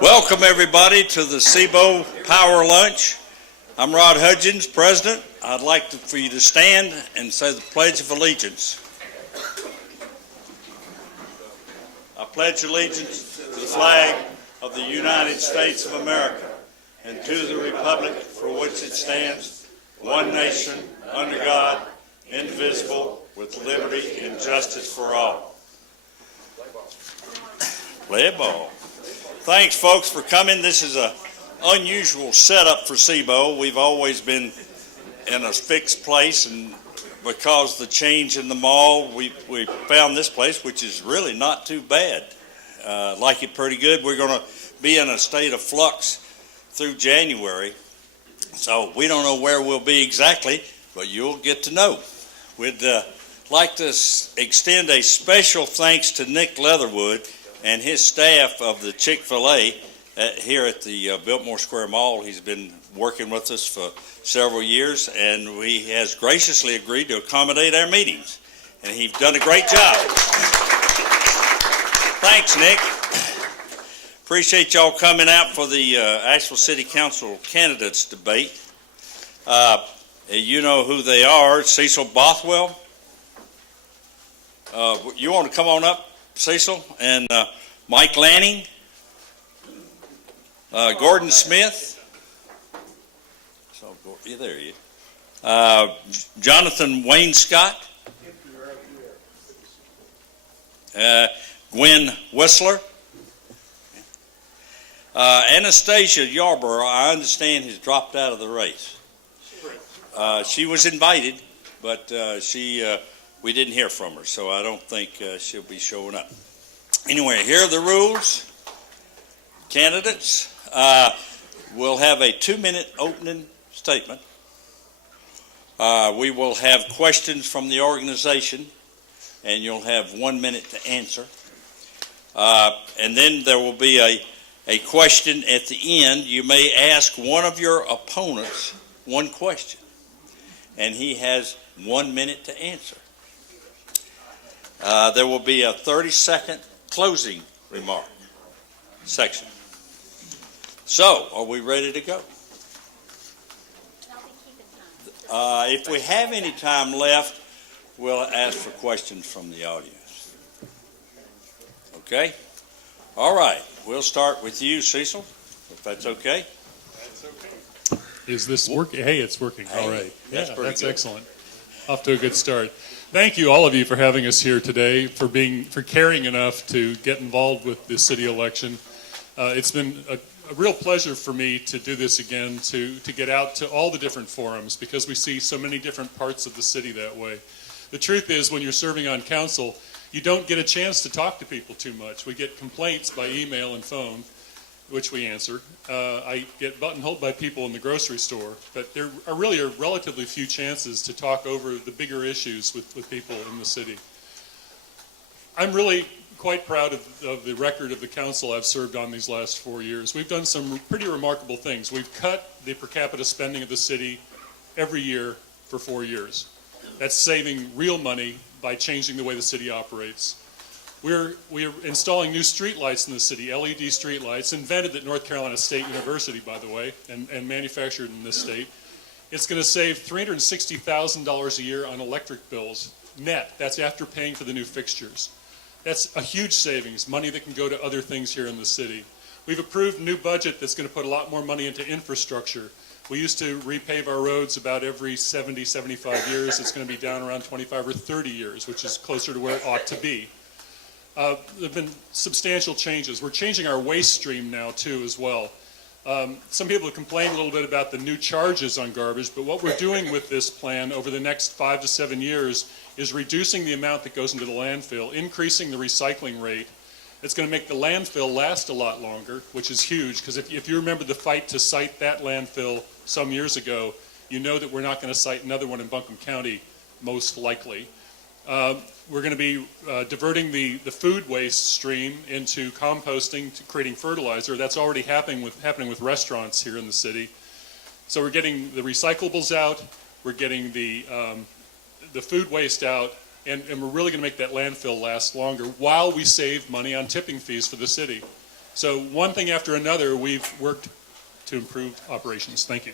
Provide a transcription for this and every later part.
Welcome everybody to the CIBO Power Lunch. I'm Rod Hudgens, President. I'd like for you to stand and say the Pledge of Allegiance. I pledge allegiance to the flag of the United States of America and to the republic for which it stands, one nation, under God, indivisible, with liberty and justice for all. Play ball. Thanks, folks, for coming. This is an unusual setup for CIBO. We've always been in a fixed place, and because the change in the mall, we found this place, which is really not too bad. Like it pretty good. We're going to be in a state of flux through January, so we don't know where we'll be exactly, but you'll get to know. We'd like to extend a special thanks to Nick Leatherwood and his staff of the Chick-fil-A here at the Biltmore Square Mall. He's been working with us for several years, and he has graciously agreed to accommodate our meetings, and he's done a great job. Thanks, Nick. Appreciate y'all coming out for the Asheville City Council candidates debate. You know who they are. Cecil Bothwell. You want to come on up, Cecil? And Mike Lanning, Gordon Smith, there you Jonathan Wayne Scott, Gwen Whistler, Anastasia Yarborough, I understand, has dropped out of the race. She was invited, but we didn't hear from her, so I don't think she'll be showing up. Anyway, here are the rules. Candidates will have a 2-minute opening statement. We will have questions from the organization, and you'll have 1 minute to answer. And then there will be a question at the end. You may ask one of your opponents one question, and he has 1 minute to answer. There will be a 30-second closing remark section. So, are we ready to go? If we have any time left, we'll ask for questions from the audience. Okay? All right. We'll start with you, Cecil, if that's okay. That's okay. Is this working? Hey, it's working. Hey, all right. That's good. Excellent. Off to a good start. Thank you, all of you, for having us here today, for caring enough to get involved with the city election. It's been a real pleasure for me to do this again, to get out to all the different forums, because we see so many different parts of the city that way. The truth is, when you're serving on council, you don't get a chance to talk to people too much. We get complaints by email and phone, which we answer. I get buttonholed by people in the grocery store, but there are really relatively few chances to talk over the bigger issues with people in the city. I'm really quite proud of the record of the council I've served on these last 4 years. We've done some pretty remarkable things. We've cut the per capita spending of the city every year for 4 years. That's saving real money by changing the way the city operates. We're installing new streetlights in the city, LED streetlights, invented at North Carolina State University, by the way, and manufactured in this state. It's going to save $360,000 a year on electric bills, net. That's after paying for the new fixtures. That's a huge savings, money that can go to other things here in the city. We've approved a new budget that's going to put a lot more money into infrastructure. We used to repave our roads about every 70, 75 years. It's going to be down around 25 or 30 years, which is closer to where it ought to be. There have been substantial changes. We're changing our waste stream now, too, as well. Some people have complained a little bit about the new charges on garbage, but what we're doing with this plan over the next 5 to 7 years is reducing the amount that goes into the landfill, increasing the recycling rate. It's going to make the landfill last a lot longer, which is huge, because if you remember the fight to site that landfill some years ago, you know that we're not going to site another one in Buncombe County, most likely. We're going to be diverting the food waste stream into composting, to creating fertilizer. That's already happening with restaurants here in the city. So we're getting the recyclables out, we're getting the food waste out, and we're really going to make that landfill last longer while we save money on tipping fees for the city. So one thing after another, we've worked to improve operations. Thank you.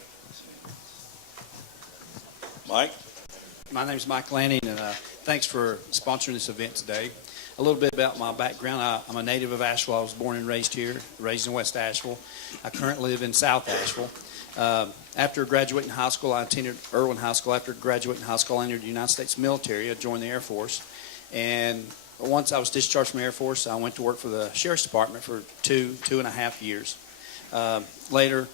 Mike? My name is Mike Lanning, and thanks for sponsoring this event today. A little bit about my background. I'm a native of Asheville. I was born and raised here, raised in West Asheville. I currently live in South Asheville. After graduating high school, I attended Irwin High School. After graduating high school, I entered the United States military. I joined the Air Force. And once I was discharged from the Air Force, I went to work for the Sheriff's Department for two and a half years. Later,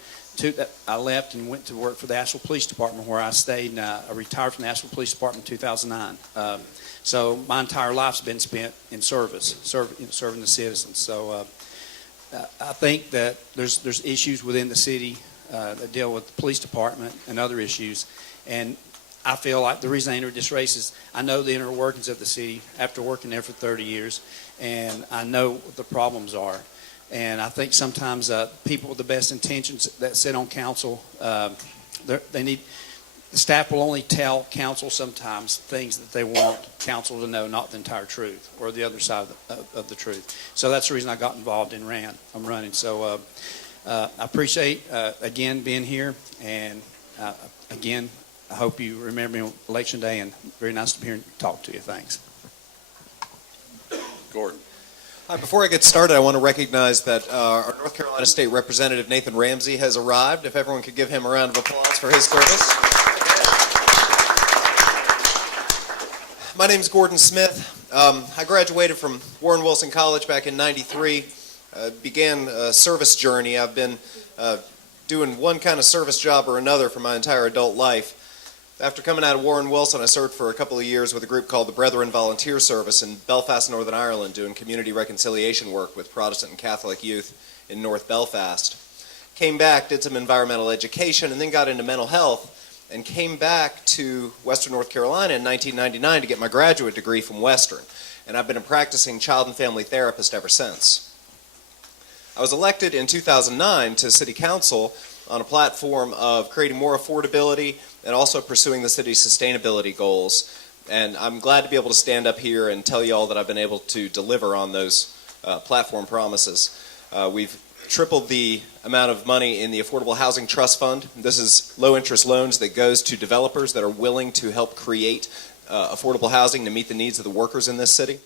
I left and went to work for the Asheville Police Department, where I stayed, and I retired from the Asheville Police Department in 2009. So my entire life's been spent in service, serving the citizens. So I think that there's issues within the city that deal with the police department and other issues. And I feel like the reason I entered this race is I know the inner workings of the city after working there for 30 years, and I know what the problems are. And I think sometimes people with the best intentions that sit on council, the staff will only tell council sometimes things that they want council to know, not the entire truth or the other side of the truth. So that's the reason I got involved and I'm running. So I appreciate, again, being here. And again, I hope you remember me on Election Day, and very nice to be here and talk to you. Thanks. Gordon. Hi, before I get started, I want to recognize that our North Carolina State Representative Nathan Ramsey has arrived. If everyone could give him a round of applause for his service. My name is Gordon Smith. I graduated from Warren Wilson College back in '93. Began a service journey. I've been doing one kind of service job or another for my entire adult life. After coming out of Warren Wilson, I served for a couple of years with a group called the Brethren Volunteer Service in Belfast, Northern Ireland, doing community reconciliation work with Protestant and Catholic youth in North Belfast. Came back, did some environmental education, and then got into mental health, and came back to Western North Carolina in 1999 to get my graduate degree from Western. And I've been a practicing child and family therapist ever since. I was elected in 2009 to City Council on a platform of creating more affordability and also pursuing the city's sustainability goals. And I'm glad to be able to stand up here and tell you all that I've been able to deliver on those platform promises. We've tripled the amount of money in the Affordable Housing Trust Fund. This is low-interest loans that goes to developers that are willing to help create affordable housing to meet the needs of the workers in this city.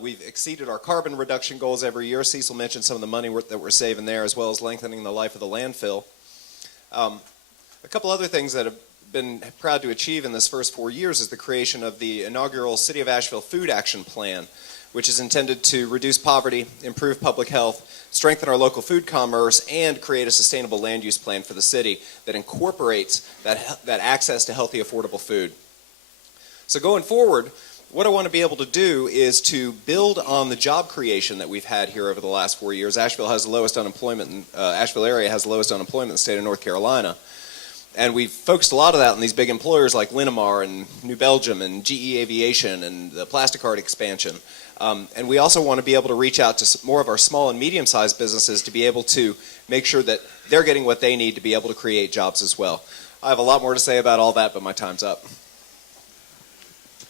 We've exceeded our carbon reduction goals every year. Cecil mentioned some of the money that we're saving there, as well as lengthening the life of the landfill. A couple other things that I've been proud to achieve in this first 4 years is the creation of the inaugural City of Asheville Food Action Plan, which is intended to reduce poverty, improve public health, strengthen our local food commerce, and create a sustainable land use plan for the city that incorporates that access to healthy, affordable food. So going forward, what I want to be able to do is to build on the job creation that we've had here over the last 4 years. Asheville has the lowest unemployment, Asheville area has the lowest unemployment in the state of North Carolina. And we've focused a lot of that on these big employers like Linamar and New Belgium and GE Aviation and the Plasticart expansion. And we also want to be able to reach out to more of our small and medium-sized businesses to be able to make sure that they're getting what they need to be able to create jobs as well. I have a lot more to say about all that, but my time's up.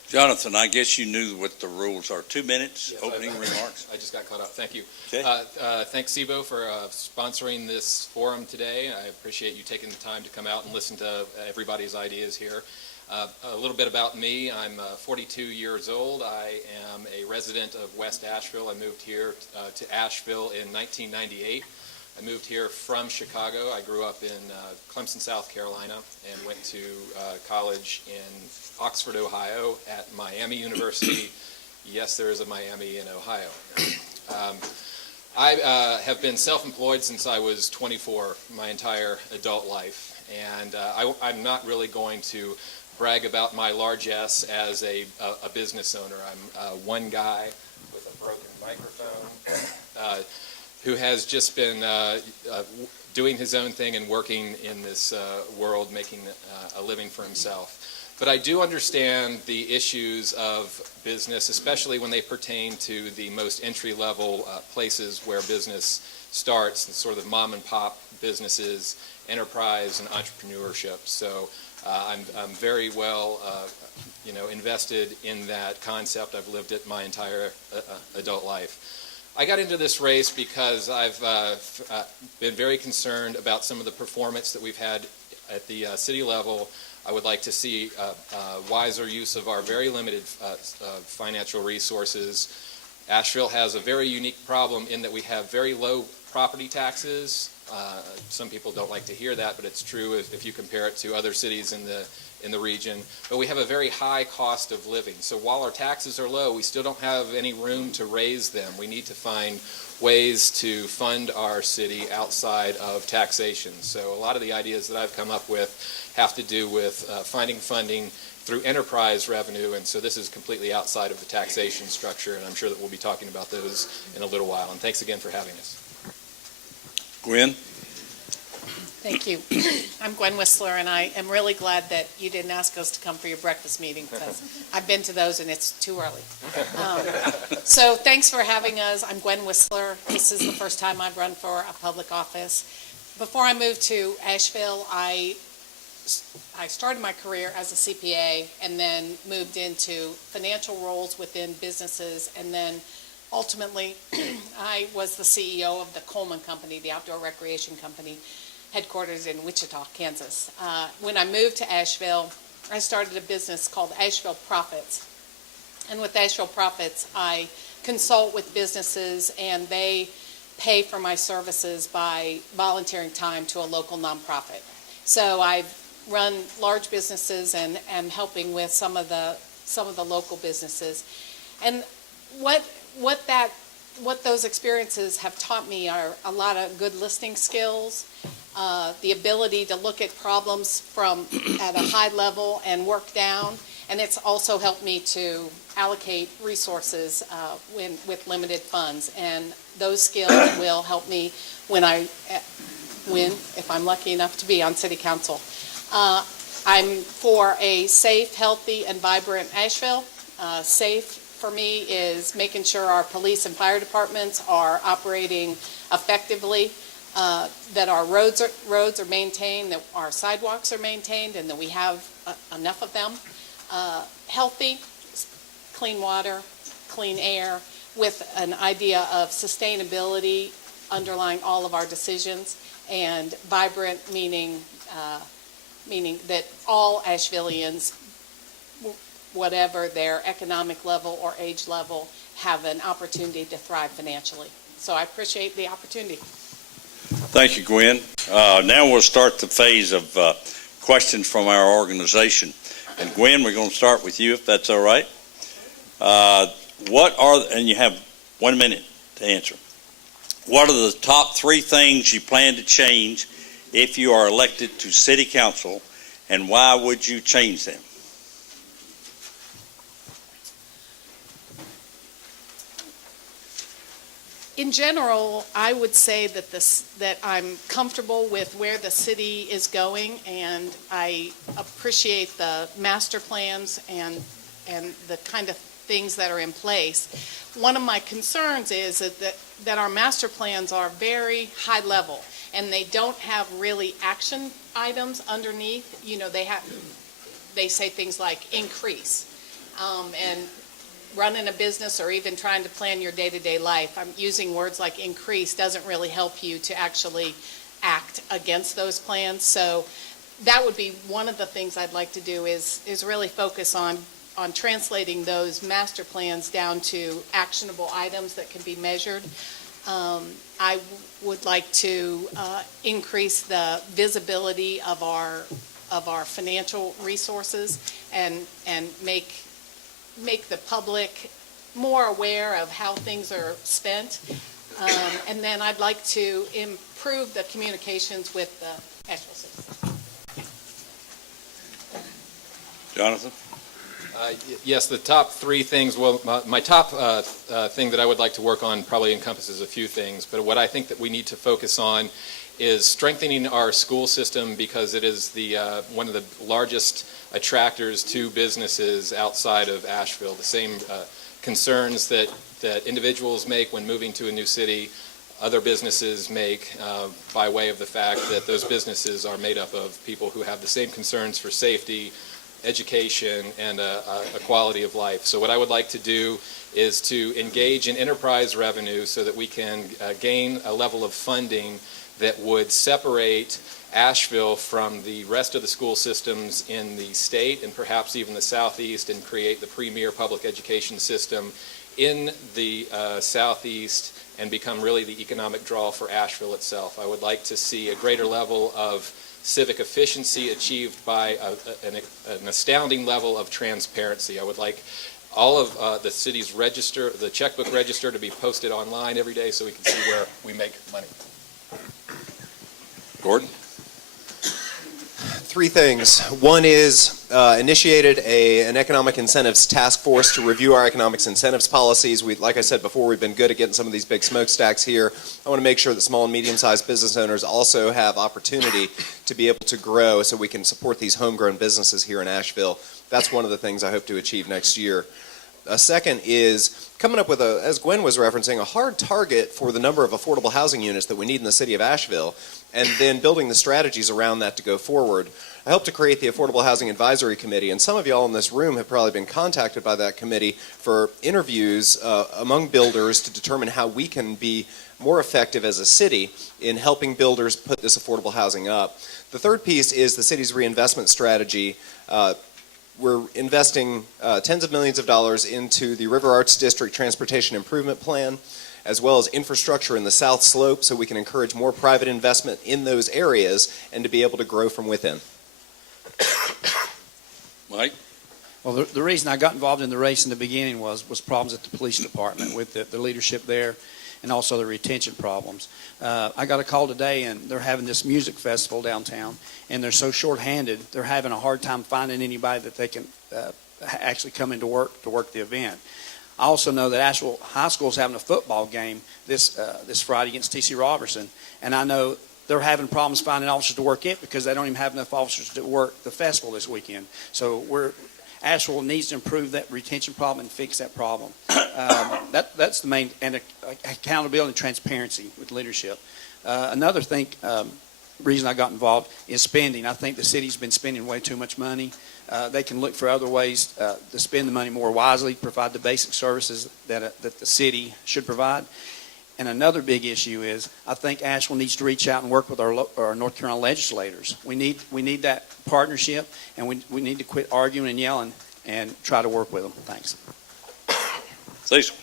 Jonathan, I guess you knew what the rules are. 2 minutes, yes, opening remarks. I just got caught up. Thank you. Okay. Thanks, CIBO, for sponsoring this forum today. I appreciate you taking the time to come out and listen to everybody's ideas here. A little bit about me. I'm 42 years old. I am a resident of West Asheville. I moved here to Asheville in 1998. I moved here from Chicago. I grew up in Clemson, South Carolina, and went to college in Oxford, Ohio, at Miami University. Yes, there is a Miami in Ohio. I have been self-employed since I was 24, my entire adult life, and I'm not really going to brag about my largesse as a business owner. I'm one guy with a broken microphone who has just been doing his own thing and working in this world, making a living for himself. But I do understand the issues of business, especially when they pertain to the most entry-level places where business starts, the sort of mom and pop businesses, enterprise, and entrepreneurship. So I'm very well invested in that concept. I've lived it my entire adult life. I got into this race because I've been very concerned about some of the performance that we've had at the city level. I would like to see wiser use of our very limited financial resources. Asheville has a very unique problem in that we have very low property taxes. Some people don't like to hear that, but it's true if you compare it to other cities in the region. But we have a very high cost of living. So while our taxes are low, we still don't have any room to raise them. We need to find ways to fund our city outside of taxation. So a lot of the ideas that I've come up with have to do with finding funding through enterprise revenue, and so this is completely outside of the taxation structure, and I'm sure that we'll be talking about those in a little while. And thanks again for having us. Gwen? Thank you. I'm Gwen Whistler, and I am really glad that you didn't ask us to come for your breakfast meeting, because I've been to those and it's too early. So thanks for having us. I'm Gwen Whistler. This is the first time I've run for a public office. Before I moved to Asheville, I started my career as a CPA and then moved into financial roles within businesses, and then ultimately I was the CEO of the Coleman Company, the outdoor recreation company, headquarters in Wichita, Kansas. When I moved to Asheville, I started a business called Asheville Profits. And with Asheville Profits, I consult with businesses, and they pay for my services by volunteering time to a local nonprofit. So I've run large businesses and am helping with some of the local businesses. And what those experiences have taught me are a lot of good listening skills, the ability to look at problems from at a high level and work down, and it's also helped me to allocate resources with limited funds, and those skills will help me when if I'm lucky enough to be on city council. I'm for a safe, healthy, and vibrant Asheville. Safe for me is making sure our police and fire departments are operating effectively, that our roads are maintained, that our sidewalks are maintained, and that we have enough of them. Healthy, clean water, clean air, with an idea of sustainability underlying all of our decisions, and vibrant meaning that all Ashevilleans, whatever their economic level or age level, have an opportunity to thrive financially. So I appreciate the opportunity. Thank you, Gwen. Now we'll start the phase of questions from our organization. And Gwen, we're going to start with you, if that's all right. And you have 1 minute to answer. What are the top 3 things you plan to change if you are elected to city council, and why would you change them? In general, I would say that I'm comfortable with where the city is going, and I appreciate the master plans and the kind of things that are in place. One of my concerns is that our master plans are very high level, and they don't have really action items underneath. You know, they say things like increase, and running a business or even trying to plan your day-to-day life. I'm using words like increase doesn't really help you to actually act against those plans. So that would be one of the things I'd like to do is really focus on translating those master plans down to actionable items that can be measured. I would like to increase the visibility of our financial resources and make the public more aware of how things are spent. And then I'd like to improve the communications with the Asheville citizens. Jonathan? Yes, the top 3 things. Well, my top thing that I would like to work on probably encompasses a few things, but what I think that we need to focus on is strengthening our school system, because it is the one of the largest attractors to businesses outside of Asheville. The same concerns that individuals make when moving to a new city, other businesses make by way of the fact that those businesses are made up of people who have the same concerns for safety, education, and a quality of life. So what I would like to do is to engage in enterprise revenue so that we can gain a level of funding that would separate Asheville from the rest of the school systems in the state and perhaps even the Southeast, and create the premier public education system in the Southeast and become really the economic draw for Asheville itself. I would like to see a greater level of civic efficiency achieved by an astounding level of transparency. I would like all of the city's register, the checkbook register, to be posted online every day so we can see where we make money. Gordon? Three things. One is initiated an economic incentives task force to review our economics incentives policies. Like I said before, we've been good at getting some of these big smokestacks here. I want to make sure that small and medium-sized business owners also have opportunity to be able to grow so we can support these homegrown businesses here in Asheville. That's one of the things I hope to achieve next year. A second is coming up with, as Gwen was referencing, a hard target for the number of affordable housing units that we need in the city of Asheville, and then building the strategies around that to go forward. I hope to create the Affordable Housing Advisory Committee, and some of y'all in this room have probably been contacted by that committee for interviews among builders to determine how we can be more effective as a city in helping builders put this affordable housing up. The third piece is the city's reinvestment strategy. We're investing tens of millions of dollars into the River Arts District Transportation Improvement Plan, as well as infrastructure in the South Slope, so we can encourage more private investment in those areas and to be able to grow from within. Mike? Well, the reason I got involved in the race in the beginning was problems at the police department with the leadership there, and also the retention problems. I got a call today, and they're having this music festival downtown, and they're so short-handed, they're having a hard time finding anybody that they can actually come into work to work the event. I also know that Asheville High School is having a football game this Friday against T.C. Robertson, and I know they're having problems finding officers to work it because they don't even have enough officers to work the festival this weekend. So Asheville needs to improve that retention problem and fix that problem. That's the main, and accountability and transparency with leadership. Another thing, reason I got involved is spending. I think the city's been spending way too much money. They can look for other ways to spend the money more wisely, provide the basic services that the city should provide. And another big issue is I think Asheville needs to reach out and work with our North Carolina legislators. We need that partnership, and we need to quit arguing and yelling and try to work with them. Thanks. Cecil?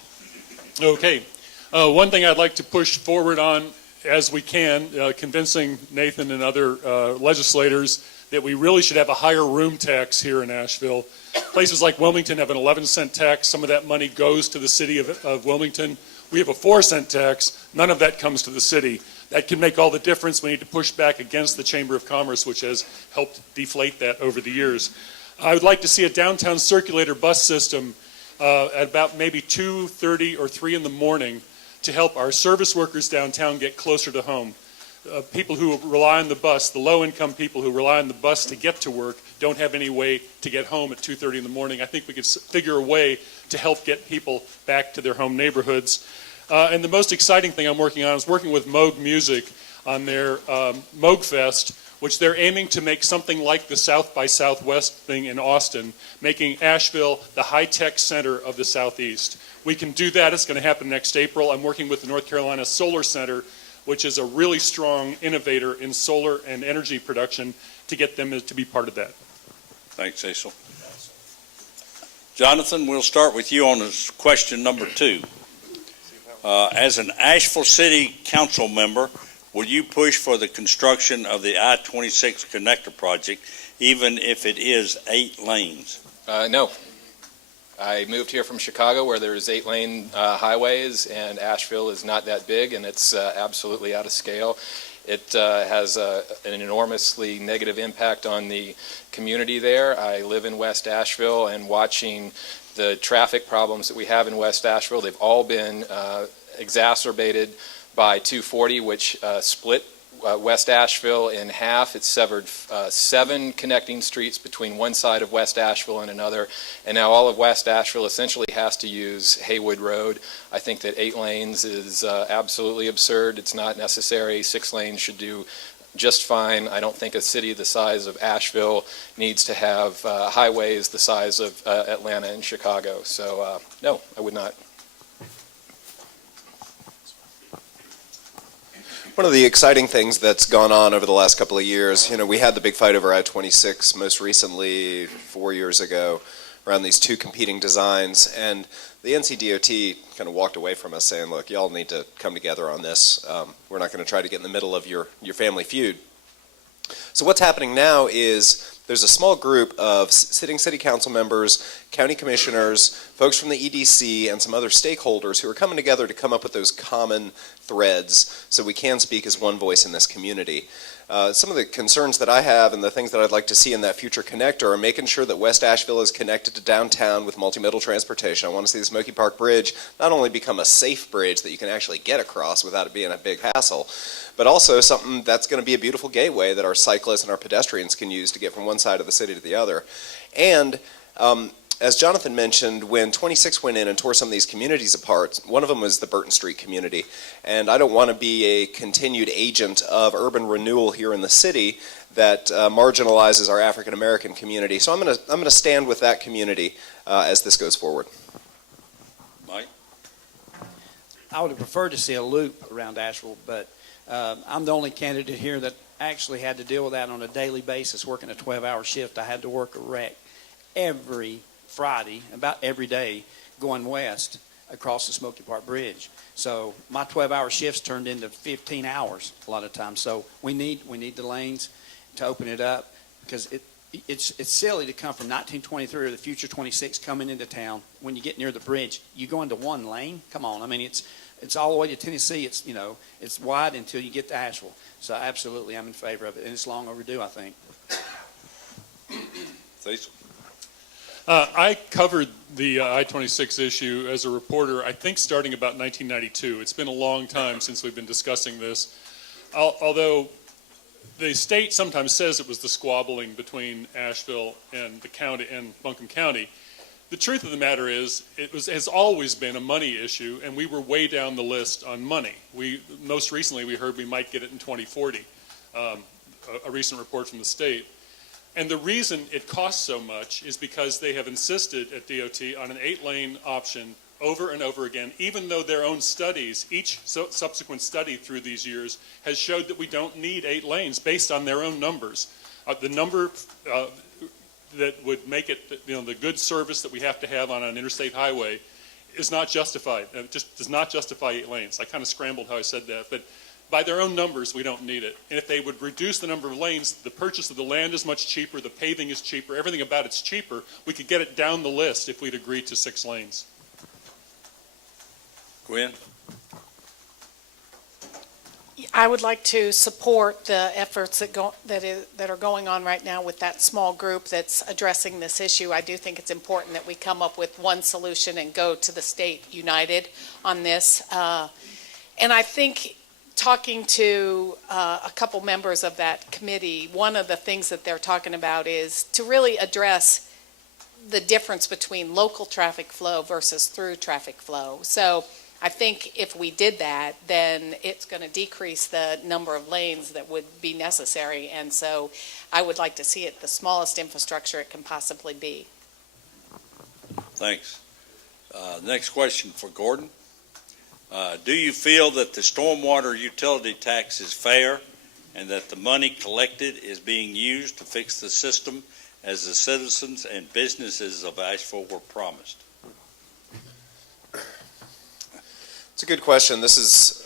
Okay. One thing I'd like to push forward on as we can, convincing Nathan and other legislators that we really should have a higher room tax here in Asheville. Places like Wilmington have an 11-cent tax. Some of that money goes to the city of Wilmington. We have a 4-cent tax. None of that comes to the city. That can make all the difference. We need to push back against the Chamber of Commerce, which has helped deflate that over the years. I would like to see a downtown circulator bus system at about maybe 2:30 or 3 in the morning to help our service workers downtown get closer to home. People who rely on the bus, the low-income people who rely on the bus to get to work, don't have any way to get home at 2:30 in the morning. I think we could figure a way to help get people back to their home neighborhoods. And the most exciting thing I'm working on is working with Moog Music on their Moog Fest, which they're aiming to make something like the South by Southwest thing in Austin, making Asheville the high-tech center of the Southeast. We can do that. It's going to happen next April. I'm working with the North Carolina Solar Center, which is a really strong innovator in solar and energy production, to get them to be part of that. Thanks, Cecil. Jonathan, we'll start with you on this question number 2. As an Asheville City Council member, will you push for the construction of the I-26 connector project, even if it is 8 lanes? No. I moved here from Chicago, where there's 8-lane highways, and Asheville is not that big, and it's absolutely out of scale. It has an enormously negative impact on the community there. I live in West Asheville, and watching the traffic problems that we have in West Asheville, they've all been exacerbated by 240, which split West Asheville in half. It severed 7 connecting streets between one side of West Asheville and another, and now all of West Asheville essentially has to use Haywood Road. I think that 8 lanes is absolutely absurd. It's not necessary. 6 lanes should do just fine. I don't think a city the size of Asheville needs to have highways the size of Atlanta and Chicago. So no, I would not. One of the exciting things that's gone on over the last couple of years, we had the big fight over I-26 most recently 4 years ago around these two competing designs, and the NCDOT kind of walked away from us saying, look, y'all need to come together on this. We're not going to try to get in the middle of your family feud. So what's happening now is there's a small group of sitting city council members, county commissioners, folks from the EDC, and some other stakeholders who are coming together to come up with those common threads so we can speak as one voice in this community. Some of the concerns that I have and the things that I'd like to see in that future connector are making sure that West Asheville is connected to downtown with multimodal transportation. I want to see the Smoky Park Bridge not only become a safe bridge that you can actually get across without it being a big hassle, but also something that's going to be a beautiful gateway that our cyclists and our pedestrians can use to get from one side of the city to the other. And as Jonathan mentioned, when 26 went in and tore some of these communities apart, one of them was the Burton Street community. And I don't want to be a continued agent of urban renewal here in the city that marginalizes our African American community. So I'm going to stand with that community as this goes forward. Mike? I would have preferred to see a loop around Asheville, but I'm the only candidate here that actually had to deal with that on a daily basis, working a 12-hour shift. I had to work a wreck every Friday, about every day, going west across the Smoky Park Bridge. So my 12-hour shifts turned into 15 hours a lot of times. So we need the lanes to open it up, because it's silly to come from 1923 or the future 26 coming into town. When you get near the bridge, you go into one lane. Come on, I mean it's all the way to Tennessee. It's wide until you get to Asheville. So absolutely, I'm in favor of it, and it's long overdue, I think. Cecil? I covered the I-26 issue as a reporter, I think starting about 1992. It's been a long time since we've been discussing this. Although the state sometimes says it was the squabbling between Asheville and the county and Buncombe County. The truth of the matter is has always been a money issue, and we were way down the list on money. Most recently we heard we might get it in 2040, a recent report from the state. And the reason it costs so much is because they have insisted at DOT on an 8-lane option over and over again, even though their own studies, each subsequent study through these years, has showed that we don't need 8 lanes based on their own numbers. The number that would make it, the good service that we have to have on an interstate highway is not justified. It just does not justify 8 lanes. I kind of scrambled how I said that, but by their own numbers, we don't need it. And if they would reduce the number of lanes, the purchase of the land is much cheaper, the paving is cheaper, everything about it's cheaper. We could get it down the list if we'd agree to 6 lanes. Gwen? I would like to support the efforts that are going on right now with that small group that's addressing this issue. I do think it's important that we come up with one solution and go to the state united on this. And I think, talking to a couple members of that committee, one of the things that they're talking about is to really address the difference between local traffic flow versus through traffic flow. So I think if we did that, then it's going to decrease the number of lanes that would be necessary. And so I would like to see it the smallest infrastructure it can possibly be. Thanks. Next question for Gordon. Do you feel that the stormwater utility tax is fair and that the money collected is being used to fix the system as the citizens and businesses of Asheville were promised? It's a good question. This is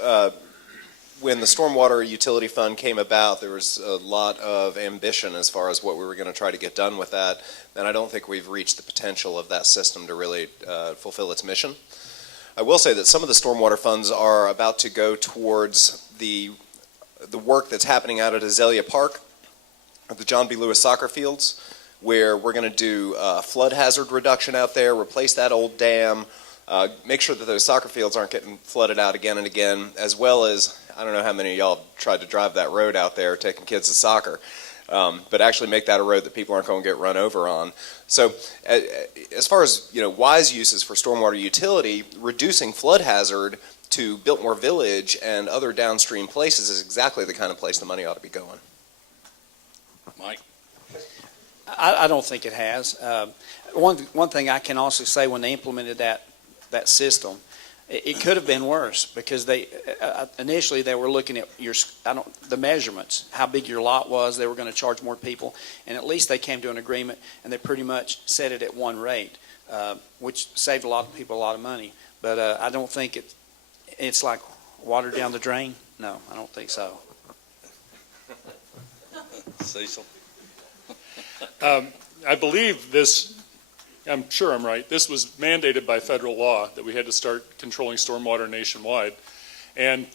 when the Stormwater Utility Fund came about, there was a lot of ambition as far as what we were going to try to get done with that, and I don't think we've reached the potential of that system to really fulfill its mission. I will say that some of the stormwater funds are about to go towards the work that's happening out at Azalea Park, at the John B. Lewis soccer fields, where we're going to do flood hazard reduction out there, replace that old dam, make sure that those soccer fields aren't getting flooded out again and again, as well as, I don't know how many of y'all tried to drive that road out there taking kids to soccer. but actually make that a road that people aren't going to get run over on. So as far as wise uses for stormwater utility, reducing flood hazard to Biltmore Village and other downstream places is exactly the kind of place the money ought to be going. Mike? I don't think it has. One thing I can also say, when they implemented that system, it could have been worse, because they initially they were looking at the measurements, how big your lot was. They were going to charge more people, and at least they came to an agreement, and they pretty much set it at one rate, which saved a lot of people a lot of money. But I don't think it's like water down the drain. No, I don't think so. Cecil? I believe this, I'm sure I'm right, this was mandated by federal law that we had to start controlling stormwater nationwide. And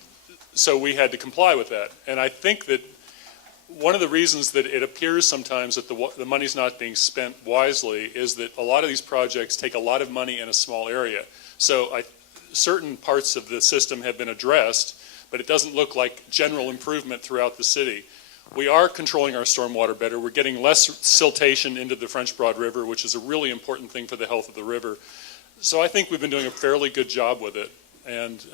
so we had to comply with that. And I think that one of the reasons that it appears sometimes that the money's not being spent wisely is that a lot of these projects take a lot of money in a small area. So certain parts of the system have been addressed, but it doesn't look like general improvement throughout the city. We are controlling our stormwater better. We're getting less siltation into the French Broad River, which is a really important thing for the health of the river. So I think we've been doing a fairly good job with it. And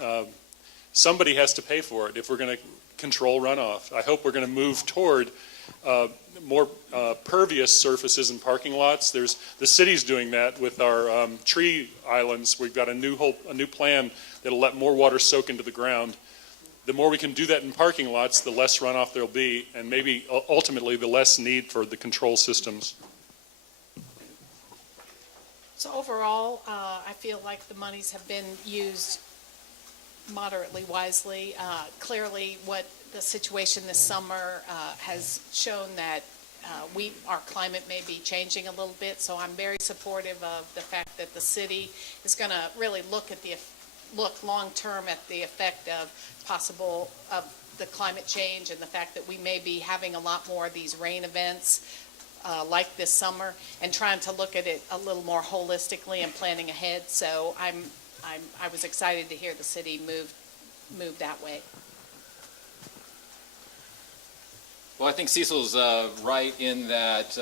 somebody has to pay for it if we're going to control runoff. I hope we're going to move toward more pervious surfaces in parking lots. The city's doing that with our tree islands. We've got a new plan that'll let more water soak into the ground. The more we can do that in parking lots, the less runoff there'll be, and maybe ultimately the less need for the control systems. So overall, I feel like the monies have been used moderately wisely. Clearly, what the situation this summer has shown that our climate may be changing a little bit, so I'm very supportive of the fact that the city is going to really look long-term at the effect of the climate change, and the fact that we may be having a lot more of these rain events like this summer, and trying to look at it a little more holistically and planning ahead. So I was excited to hear the city move that way. Well, I think Cecil's right in that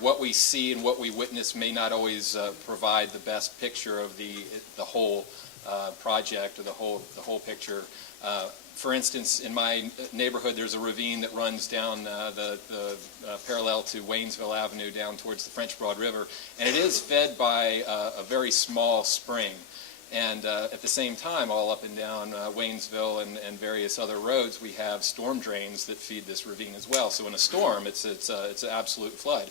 what we see and what we witness may not always provide the best picture of the whole project or the whole picture. For instance, in my neighborhood, there's a ravine that runs down the parallel to Waynesville Avenue down towards the French Broad River, and it is fed by a very small spring. And at the same time, all up and down Waynesville and various other roads, we have storm drains that feed this ravine as well. So in a storm, it's an absolute flood.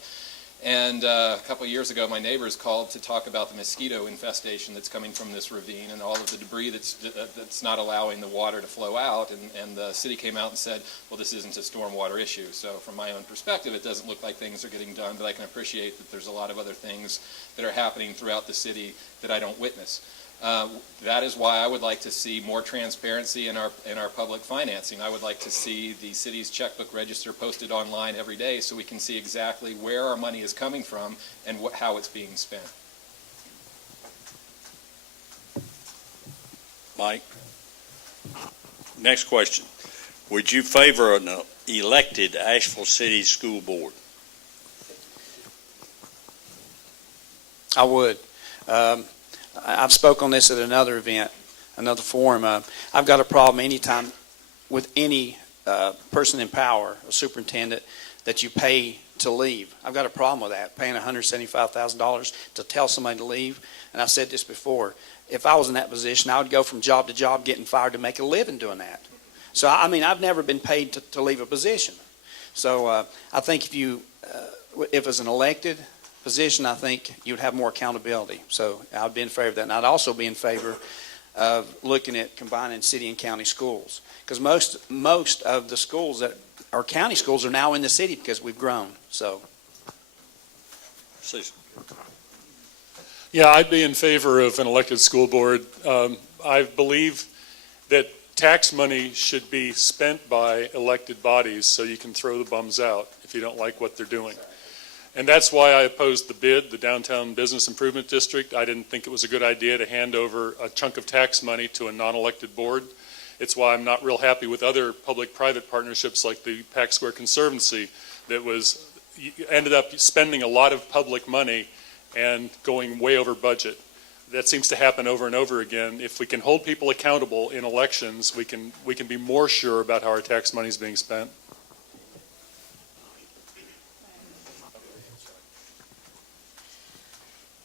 And a couple of years ago, my neighbors called to talk about the mosquito infestation that's coming from this ravine and all of the debris that's not allowing the water to flow out. And the city came out and said, well, this isn't a stormwater issue. So from my own perspective, it doesn't look like things are getting done, but I can appreciate that there's a lot of other things that are happening throughout the city that I don't witness. That is why I would like to see more transparency in our public financing. I would like to see the city's checkbook register posted online every day so we can see exactly where our money is coming from and how it's being spent. Mike? Next question. Would you favor an elected Asheville City School Board? I would. I've spoke on this at another event, another forum. I've got a problem anytime with any person in power, a superintendent, that you pay to leave. I've got a problem with that, paying $175,000 to tell somebody to leave. And I've said this before. If I was in that position, I would go from job to job getting fired to make a living doing that. So, I mean, I've never been paid to leave a position. So I think if it's an elected position, I think you would have more accountability. So I would be in favor of that. And I'd also be in favor of looking at combining city and county schools, because most of the schools that are county schools are now in the city because we've grown. So, Yeah, I'd be in favor of an elected school board. I believe that tax money should be spent by elected bodies so you can throw the bums out if you don't like what they're doing. And that's why I opposed the bid, the Downtown Business Improvement District. I didn't think it was a good idea to hand over a chunk of tax money to a non-elected board. It's why I'm not real happy with other public-private partnerships like the Pack Square Conservancy, that ended up spending a lot of public money and going way over budget. That seems to happen over and over again. If we can hold people accountable in elections, we can be more sure about how our tax money is being spent.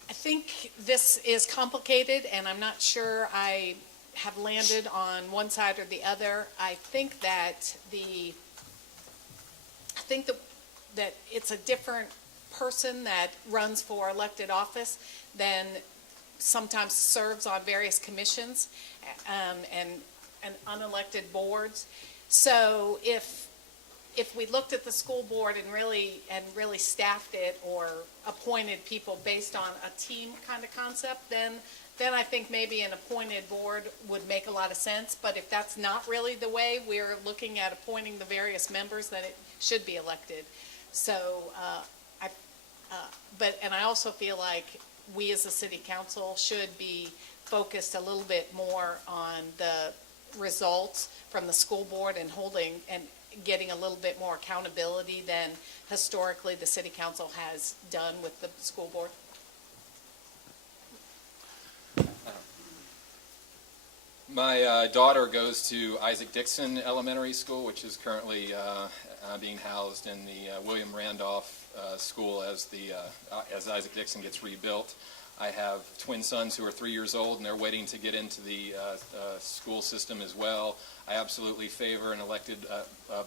I think this is complicated, and I'm not sure I have landed on one side or the other. I think that that it's a different person that runs for elected office than sometimes serves on various commissions and unelected boards. So if we looked at the school board and really staffed it or appointed people based on a team kind of concept, then I think maybe an appointed board would make a lot of sense. But if that's not really the way we're looking at appointing the various members, then it should be elected. So, I also feel like we as a city council should be focused a little bit more on the results from the school board and getting a little bit more accountability than historically the city council has done with the school board. My daughter goes to Isaac Dixon Elementary School, which is currently being housed in the William Randolph School as Isaac Dixon gets rebuilt. I have twin sons who are 3 years old, and they're waiting to get into the school system as well. I absolutely favor an elected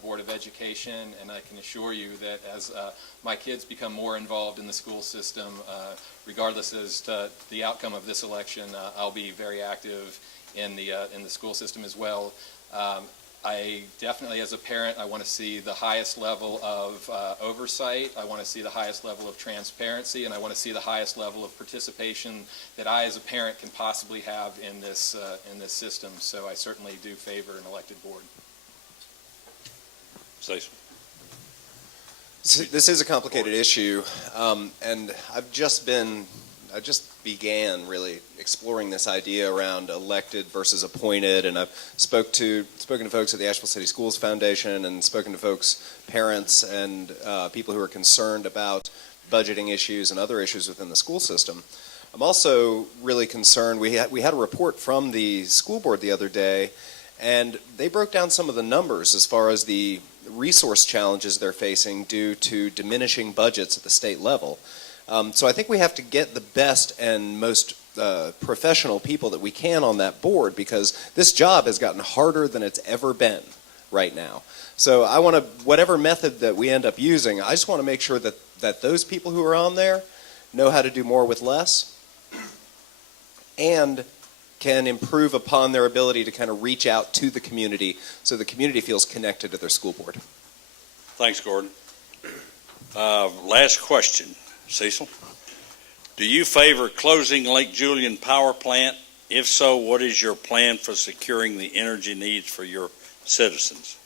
Board of Education, and I can assure you that as my kids become more involved in the school system, regardless as to the outcome of this election, I'll be very active in the school system as well. I definitely, as a parent, I want to see the highest level of oversight. I want to see the highest level of transparency, and I want to see the highest level of participation that I, as a parent, can possibly have in this system. So I certainly do favor an elected board. Cecil. This is a complicated issue, and I just began really exploring this idea around elected versus appointed, and I've spoken to folks at the Asheville City Schools Foundation and spoken to folks, parents, and people who are concerned about budgeting issues and other issues within the school system. I'm also really concerned. We had a report from the school board the other day, and they broke down some of the numbers as far as the resource challenges they're facing due to diminishing budgets at the state level. So I think we have to get the best and most professional people that we can on that board, because this job has gotten harder than it's ever been right now. So I want to, whatever method that we end up using, I just want to make sure that those people who are on there know how to do more with less and can improve upon their ability to kind of reach out to the community so the community feels connected to their school board. Thanks, Gordon. Last question. Cecil, do you favor closing Lake Julian Power Plant? If so, what is your plan for securing the energy needs for your citizens?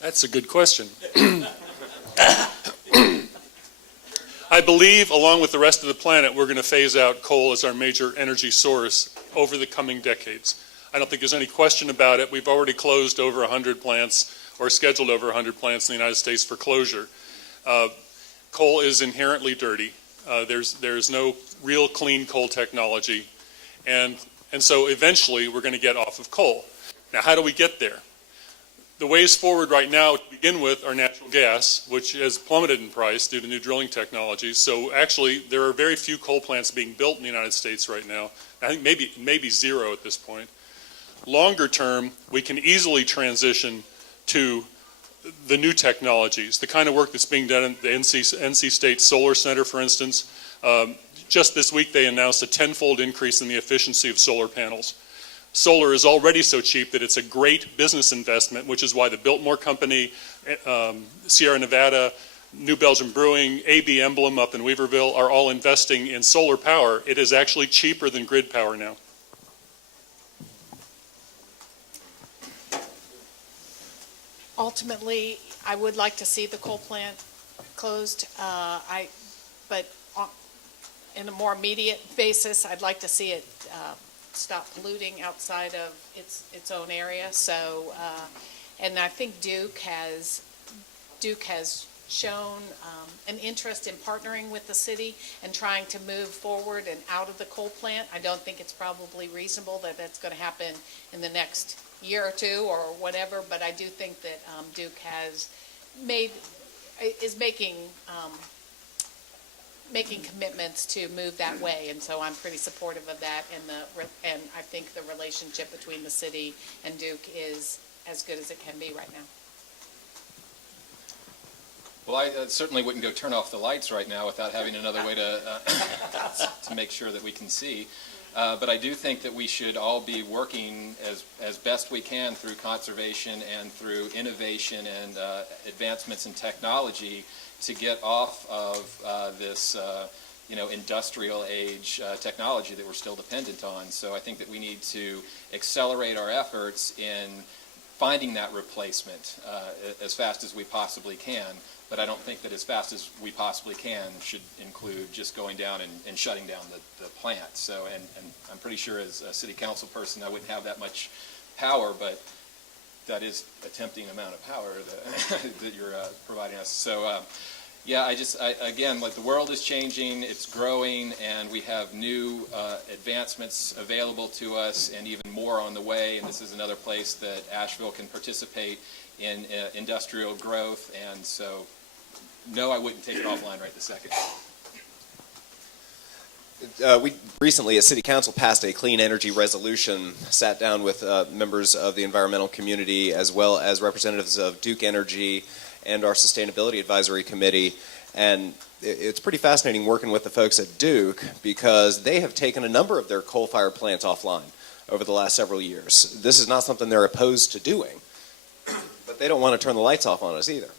That's a good question. I believe, along with the rest of the planet, we're going to phase out coal as our major energy source over the coming decades. I don't think there's any question about it. We've already closed over 100 plants, or scheduled over 100 plants in the United States for closure. Coal is inherently dirty. There's no real clean coal technology, and so eventually we're going to get off of coal. Now, how do we get there? The ways forward right now, to begin with, are natural gas, which has plummeted in price due to new drilling technologies. So actually, there are very few coal plants being built in the United States right now. I think maybe zero at this point. Longer term, we can easily transition to the new technologies, the kind of work that's being done at the NC State Solar Center, for instance. Just this week, they announced a 10-fold increase in the efficiency of solar panels. Solar is already so cheap that it's a great business investment, which is why the Biltmore Company, Sierra Nevada, New Belgium Brewing, AB Emblem up in Weaverville are all investing in solar power. It is actually cheaper than grid power now. Ultimately, I would like to see the coal plant closed, but in a more immediate basis, I'd like to see it stop polluting outside of its own area. So, and I think Duke has Duke has shown an interest in partnering with the city and trying to move forward and out of the coal plant. I don't think it's probably reasonable that that's going to happen in the next year or two or whatever, but I do think that Duke is making commitments to move that way, and so I'm pretty supportive of that. And I think the relationship between the city and Duke is as good as it can be right now. Well, I certainly wouldn't go turn off the lights right now without having another way to make sure that we can see. But I do think that we should all be working as best we can through conservation and through innovation and advancements in technology to get off of this industrial age technology that we're still dependent on. So I think that we need to accelerate our efforts in finding that replacement as fast as we possibly can. But I don't think that as fast as we possibly can should include just going down and shutting down the plant. So, and I'm pretty sure as a city council person I wouldn't have that much power, but that is a tempting amount of power that you're providing us. So, yeah, again, like the world is changing, it's growing, and we have new advancements available to us and even more on the way, and this is another place that Asheville can participate in industrial growth, and so no, I wouldn't take it offline right this second. We recently, as City Council, passed a clean energy resolution, sat down with members of the environmental community as well as representatives of Duke Energy and our Sustainability Advisory Committee, and it's pretty fascinating working with the folks at Duke because they have taken a number of their coal-fired plants offline over the last several years. This is not something they're opposed to doing, but they don't want to turn the lights off on us either.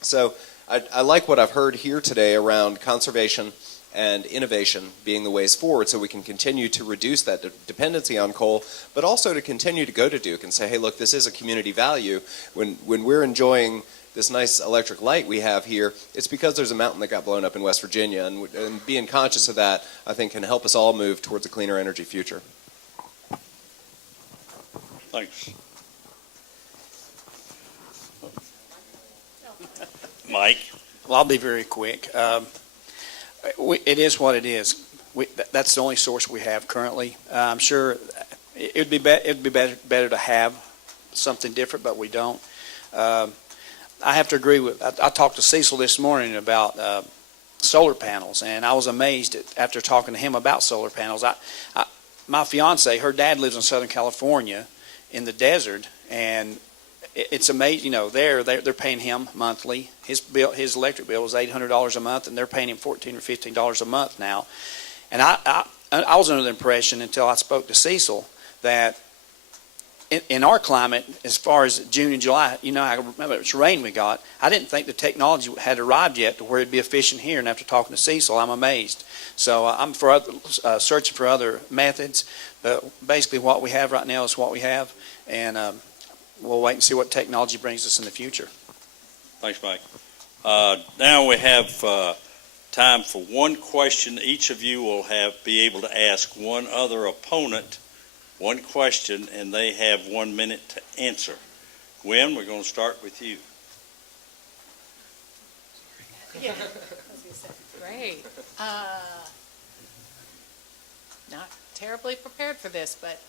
So I like what I've heard here today around conservation and innovation being the ways forward so we can continue to reduce that dependency on coal, but also to continue to go to Duke and say, hey, look, this is a community value. When we're enjoying this nice electric light we have here, it's because there's a mountain that got blown up in West Virginia, and being conscious of that, I think, can help us all move towards a cleaner energy future. Thanks. Mike? Well, I'll be very quick. It is what it is. That's the only source we have currently. I'm sure it'd be better to have something different, but we don't. I have to agree with. I talked to Cecil this morning about solar panels, and I was amazed after talking to him about solar panels. My fiance, her dad lives in Southern California, in the desert, and it's amazing. You know, they're paying him monthly. His electric bill was $800 a month, and they're paying him $14 or $15 a month now. And I was under the impression until I spoke to Cecil that in our climate, as far as June and July, you know, I remember it's rain we got. I didn't think the technology had arrived yet to where it'd be efficient here. And after talking to Cecil, I'm amazed. So I'm searching for other methods. But basically, what we have right now is what we have, and we'll wait and see what technology brings us in the future. Thanks, Mike. Now we have time for one question. Each of you will be able to ask one other opponent one question, and they have 1 minute to answer. Gwen, we're going to start with you. Yeah, great. Not terribly prepared for this, but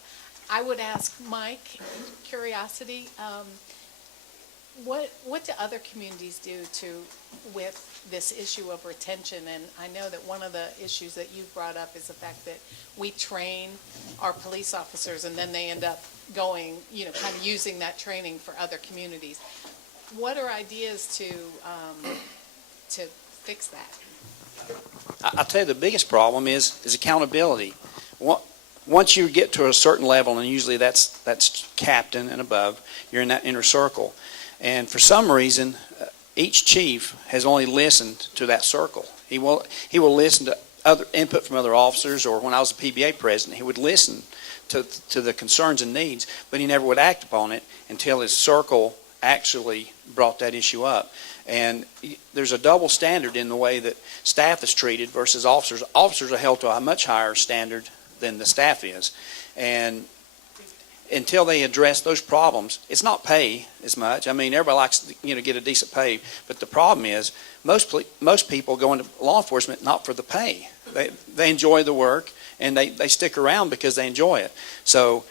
I would ask Mike, curiosity, what do other communities do with this issue of retention? And I know that one of the issues that you brought up is the fact that we train our police officers and then they end up going, you know, kind of using that training for other communities. What are ideas to fix that? I'll tell you, the biggest problem is accountability. Once you get to a certain level, and usually that's captain and above, you're in that inner circle. And for some reason, each chief has only listened to that circle. He will listen to other input from other officers, or when I was the PBA president, he would listen to the concerns and needs, but he never would act upon it until his circle actually brought that issue up. And there's a double standard in the way that staff is treated versus officers. Officers are held to a much higher standard than the staff is. And until they address those problems, it's not pay as much. I mean, everybody likes to, get a decent pay, but the problem is most people go into law enforcement not for the pay. They enjoy the work, and they stick around because they enjoy it. So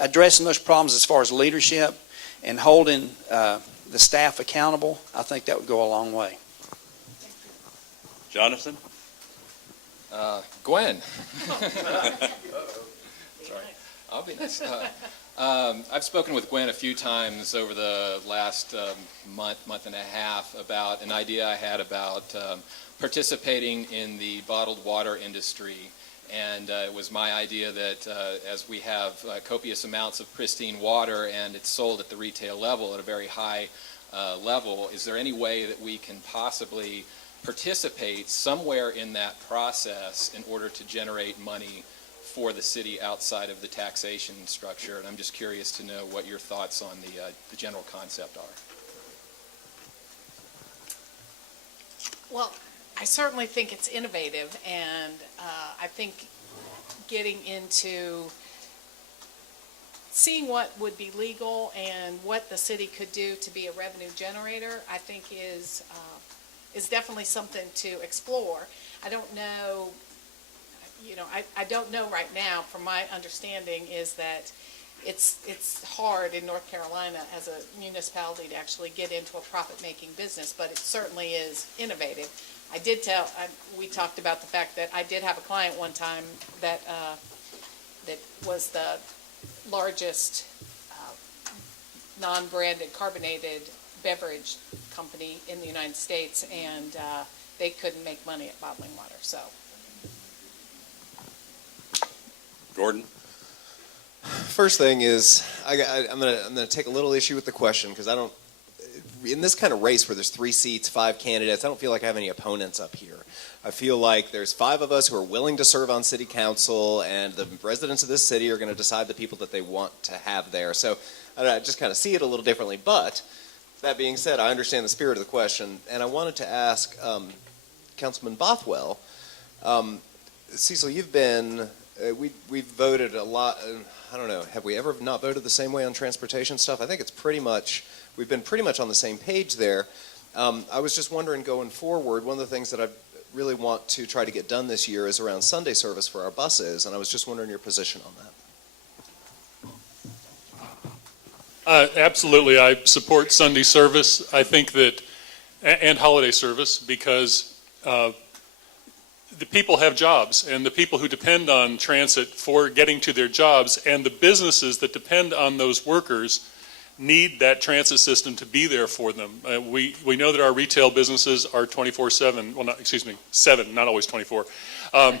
addressing those problems as far as leadership and holding the staff accountable, I think that would go a long way. Jonathan? Gwen. Sorry. I'll be nice. I've spoken with Gwen a few times over the last month and a half about an idea I had about participating in the bottled water industry. And it was my idea that as we have copious amounts of pristine water and it's sold at the retail level at a very high level, is there any way that we can possibly participate somewhere in that process in order to generate money for the city outside of the taxation structure? And I'm just curious to know what your thoughts on the general concept are. Well, I certainly think it's innovative, and I think getting into seeing what would be legal and what the city could do to be a revenue generator, I think is definitely something to explore. I don't know, I don't know right now, from my understanding, is that it's hard in North Carolina as a municipality to actually get into a profit-making business, but it certainly is innovative. We talked about the fact that I did have a client one time that was the largest non-branded carbonated beverage company in the United States, and they couldn't make money at bottling water. So, Gordon? First thing is, I'm gonna take a little issue with the question because I don't. In this kind of race where there's 3 seats, 5 candidates, I don't feel like I have any opponents up here. I feel like there's 5 of us who are willing to serve on city council, and the residents of this city are going to decide the people that they want to have there. So I just kind of see it a little differently. But that being said, I understand the spirit of the question, and I wanted to ask Councilman Bothwell, Cecil, you've been, we've voted a lot. I don't know, have we ever not voted the same way on transportation stuff? I think it's pretty much, we've been pretty much on the same page there. I was just wondering, going forward, one of the things that I really want to try to get done this year is around Sunday service for our buses, and I was just wondering your position on that. Absolutely, I support Sunday service. I think that, and holiday service, because the people have jobs, and the people who depend on transit for getting to their jobs, and the businesses that depend on those workers need that transit system to be there for them. We know that our retail businesses are 24/7. Well, not, excuse me, 7, not always 24. But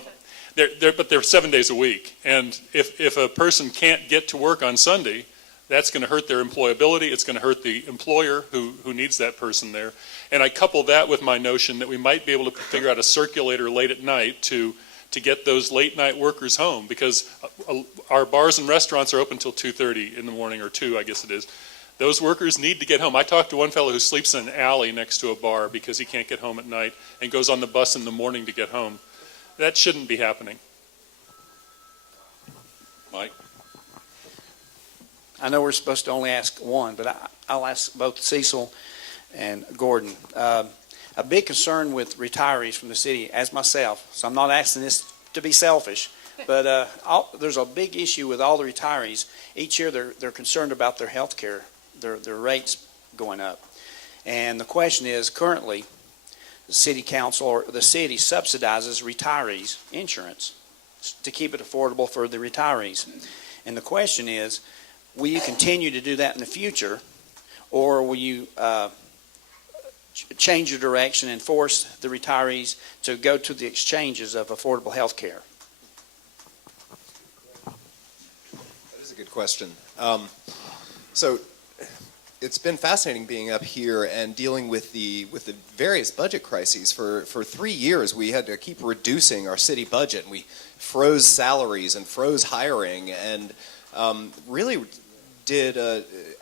they're 7 days a week. And if a person can't get to work on Sunday, that's going to hurt their employability. It's going to hurt the employer who needs that person there. And I couple that with my notion that we might be able to figure out a circulator late at night to get those late night workers home, because our bars and restaurants are open till 2:30 in the morning, or 2, I guess it is. Those workers need to get home. I talked to one fellow who sleeps in an alley next to a bar because he can't get home at night and goes on the bus in the morning to get home. That shouldn't be happening. Mike? I know we're supposed to only ask one, but I'll ask both Cecil and Gordon. A big concern with retirees from the city, as myself, so I'm not asking this to be selfish, but there's a big issue with all the retirees. Each year they're concerned about their health care, their rates going up. And the question is, currently, the city council or the city subsidizes retirees' insurance to keep it affordable for the retirees. And the question is, will you continue to do that in the future, or will you change your direction and force the retirees to go to the exchanges of affordable health care? That is a good question. So it's been fascinating being up here and dealing with the various budget crises. For 3 years, we had to keep reducing our city budget, and we froze salaries and froze hiring, and really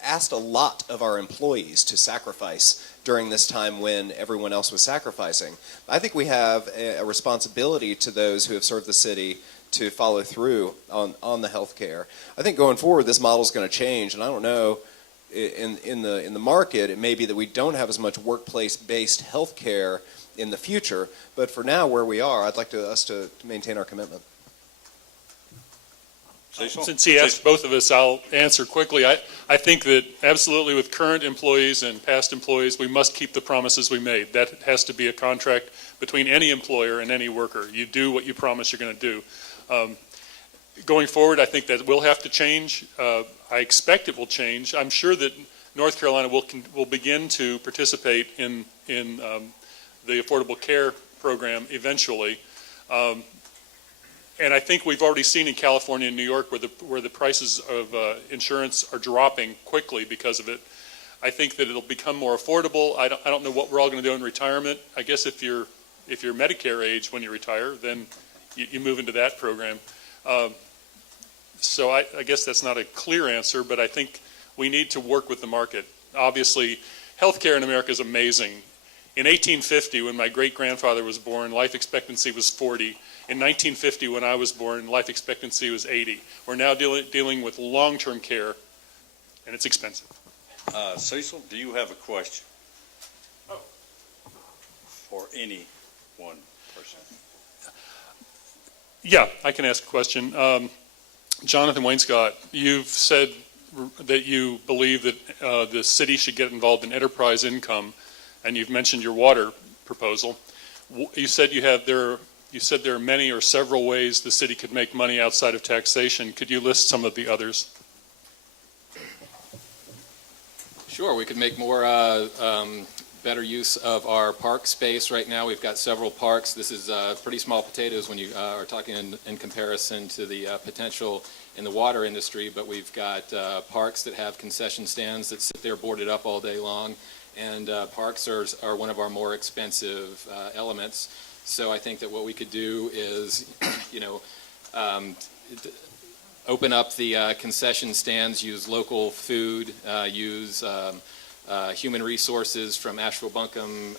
asked a lot of our employees to sacrifice during this time when everyone else was sacrificing. I think we have a responsibility to those who have served the city to follow through on the health care. I think going forward, this model is going to change, and I don't know, in the market, it may be that we don't have as much workplace-based health care in the future, but for now, where we are, I'd like us to maintain our commitment. Since he asked both of us, I'll answer quickly. I think that absolutely with current employees and past employees, we must keep the promises we made. That has to be a contract between any employer and any worker. You do what you promise you're going to do. Going forward, I think that will have to change. I expect it will change. I'm sure that North Carolina will begin to participate in the Affordable Care Program eventually. And I think we've already seen in California and New York where the prices of insurance are dropping quickly because of it. I think that it'll become more affordable. I don't know what we're all going to do in retirement. I guess if you're Medicare age when you retire, then you move into that program. So I guess that's not a clear answer, but I think we need to work with the market. Obviously, healthcare in America is amazing. In 1850, when my great-grandfather was born, life expectancy was 40. In 1950, when I was born, life expectancy was 80. We're now dealing with long-term care, and it's expensive. Cecil, do you have a question? For any one person? Yeah, I can ask a question. Jonathan Wainscott, you've said that you believe that the city should get involved in enterprise income, and you've mentioned your water proposal. You said there are many or several ways the city could make money outside of taxation. Could you list some of the others? Sure, we could make more better use of our park space. Right now we've got several parks. This is pretty small potatoes when you are talking in comparison to the potential in the water industry, but we've got parks that have concession stands that sit there boarded up all day long, and parks are one of our more expensive elements. So I think that what we could do is, open up the concession stands, use local food, use human resources from Asheville Buncombe,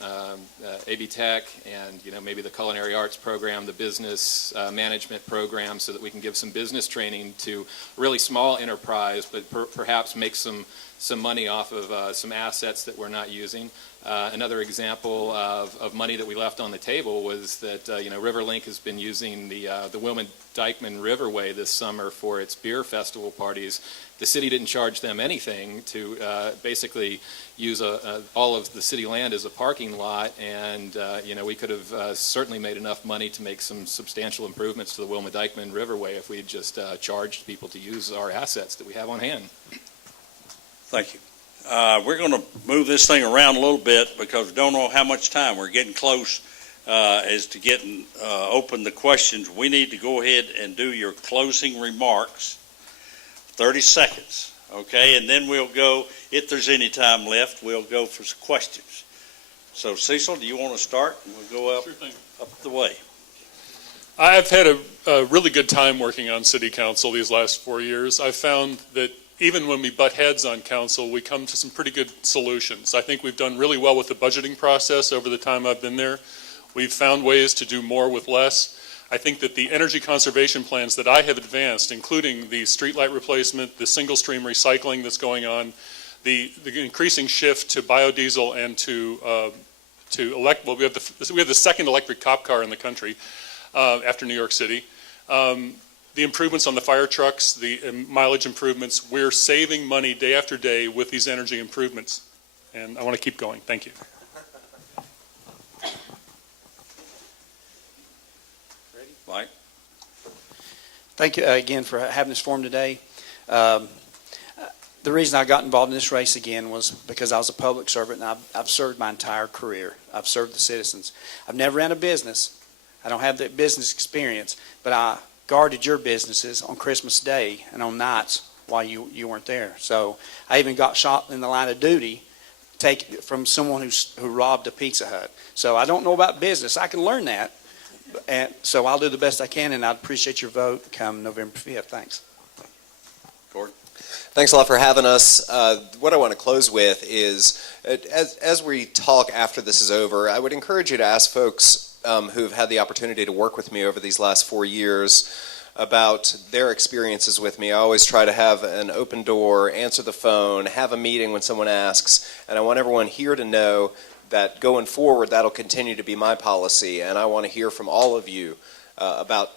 AB Tech, and maybe the culinary arts program, the business management program, so that we can give some business training to a really small enterprise, but perhaps make some money off of some assets that we're not using. Another example of money that we left on the table was that RiverLink has been using the Wilma-Dykeman Riverway this summer for its beer festival parties. The city didn't charge them anything to basically use all of the city land as a parking lot, and we could have certainly made enough money to make some substantial improvements to the Wilma-Dykeman Riverway if we had just charged people to use our assets that we have on hand. Thank you. We're going to move this thing around a little bit because we don't know how much time. We're getting close as to getting open the questions. We need to go ahead and do your closing remarks, 30 seconds, okay? And then we'll go, if there's any time left, we'll go for some questions. So, Cecil, do you want to start? We'll go up, Sure thing. up the way. I've had a really good time working on city council these last 4 years. I've found that even when we butt heads on council, we come to some pretty good solutions. I think we've done really well with the budgeting process over the time I've been there. We've found ways to do more with less. I think that the energy conservation plans that I have advanced, including the streetlight replacement, the single stream recycling that's going on, the increasing shift to biodiesel and to we have the second electric cop car in the country after New York City. The improvements on the fire trucks, the mileage improvements, we're saving money day after day with these energy improvements. And I want to keep going. Thank you. Ready? Mike? Thank you again for having this forum today. The reason I got involved in this race again was because I was a public servant, and I've served my entire career. I've served the citizens. I've never ran a business. I don't have the business experience, but I guarded your businesses on Christmas Day and on nights while you weren't there. So I even got shot in the line of duty from someone who robbed a Pizza Hut. So I don't know about business. I can learn that. And so I'll do the best I can, and I'd appreciate your vote come November 5th. Thanks. Gordon? Thanks a lot for having us. What I want to close with is, as we talk after this is over, I would encourage you to ask folks who've had the opportunity to work with me over these last 4 years, about their experiences with me. I always try to have an open door, answer the phone, have a meeting when someone asks, and I want everyone here to know that going forward, that'll continue to be my policy, and I want to hear from all of you about,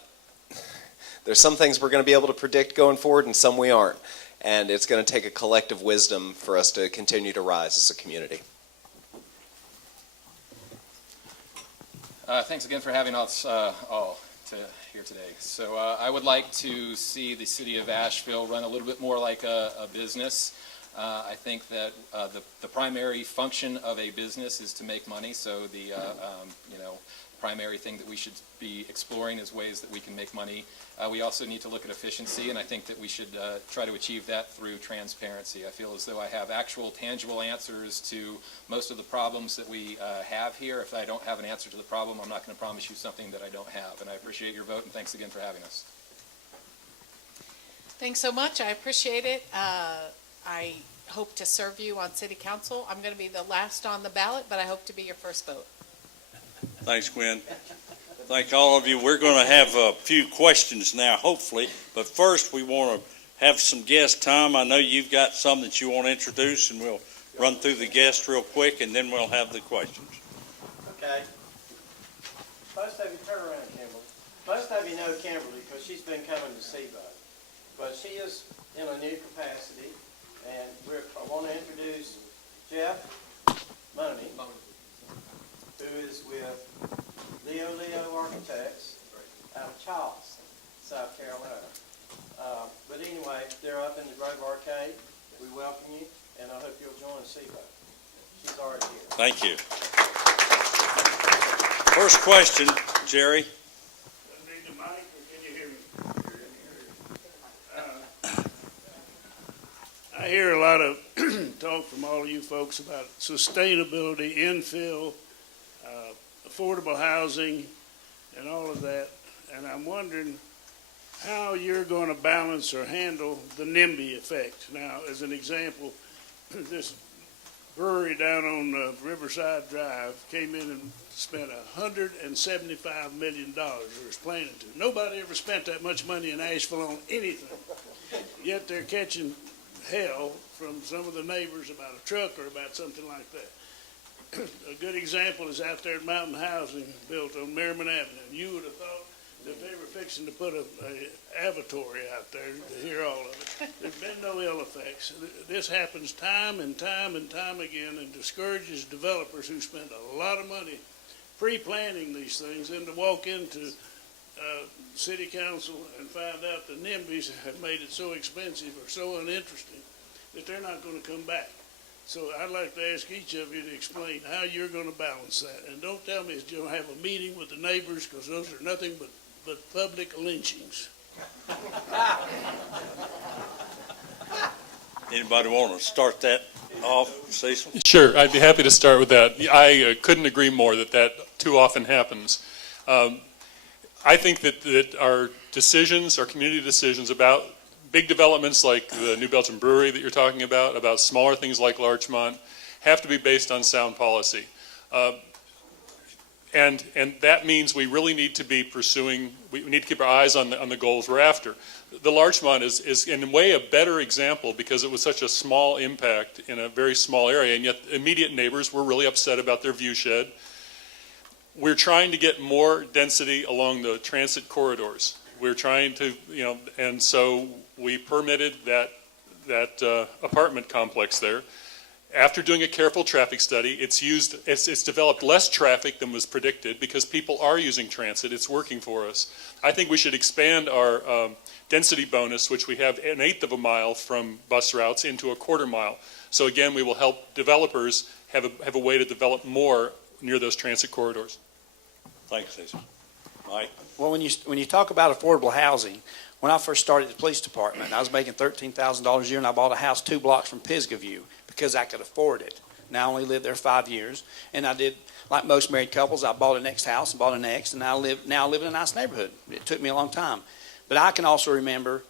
there's some things we're going to be able to predict going forward and some we aren't, and it's going to take a collective wisdom for us to continue to rise as a community. Thanks again for having us all here today. So I would like to see the city of Asheville run a little bit more like a business. I think that the primary function of a business is to make money. So the primary thing that we should be exploring is ways that we can make money. We also need to look at efficiency, and I think that we should try to achieve that through transparency. I feel as though I have actual, tangible answers to most of the problems that we have here. If I don't have an answer to the problem, I'm not going to promise you something that I don't have. And I appreciate your vote, and thanks again for having us. Thanks so much. I appreciate it. I hope to serve you on city council. I'm going to be the last on the ballot, but I hope to be your first vote. Thanks, Gwen. Thank all of you. We're going to have a few questions now, hopefully. But first, we want to have some guests. Tom, I know you've got some that you want to introduce, and we'll run through the guests real quick, and then we'll have the questions. Okay. Most of you, turn around, Kimberly. Most of you know Kimberly because she's been coming to CIBO. But she is in a new capacity, and I want to introduce Jeff Money, who is with Leo Architects out of Charleston, South Carolina. But anyway, they're up in the Grove Arcade. We welcome you, and I hope you'll join CIBO. She's already here. Thank you. First question, Jerry. Need the mic, or can you hear me? I hear a lot of talk from all of you folks about sustainability, infill, affordable housing, and all of that. And I'm wondering how you're going to balance or handle the NIMBY effect. Now, as an example, this brewery down on Riverside Drive came in and spent $175 million they was planning to. Nobody ever spent that much money in Asheville on anything. Yet they're catching hell from some of the neighbors about a truck or about something like that. A good example is out there at Mountain Housing built on Merriman Avenue. You would have thought that they were fixing to put a avatory out there to hear all of it. There's been no ill effects. This happens time and time and time again and discourages developers who spend a lot of money pre-planning these things and to walk into city council and find out the NIMBYs have made it so expensive or so uninteresting that they're not going to come back. So I'd like to ask each of you to explain how you're going to balance that. And don't tell me that you'll have a meeting with the neighbors, because those are nothing but public lynchings. Anybody want to start that off, Cecil? Sure, I'd be happy to start with that. I couldn't agree more that too often happens. I think that our decisions, our community decisions about big developments like the New Belgium Brewery that you're talking about smaller things like Larchmont, have to be based on sound policy. And that means we really need to be pursuing, we need to keep our eyes on the goals we're after. The Larchmont is in a way a better example because it was such a small impact in a very small area, and yet immediate neighbors were really upset about their view shed. We're trying to get more density along the transit corridors. We're trying to, and so we permitted that apartment complex there. After doing a careful traffic study, it's developed less traffic than was predicted because people are using transit. It's working for us. I think we should expand our density bonus, which we have 1/8 of a mile from bus routes, into a 1/4 mile. So again, we will help developers have a way to develop more near those transit corridors. Thanks, Cecil. Mike? Well, when you talk about affordable housing, when I first started at the police department, I was making $13,000 a year, and I bought a house 2 blocks from Pisgah View because I could afford it. Now I only lived there 5 years, and I did, like most married couples, I bought a next house and bought a next, and now I live in a nice neighborhood. It took me a long time. But I can also remember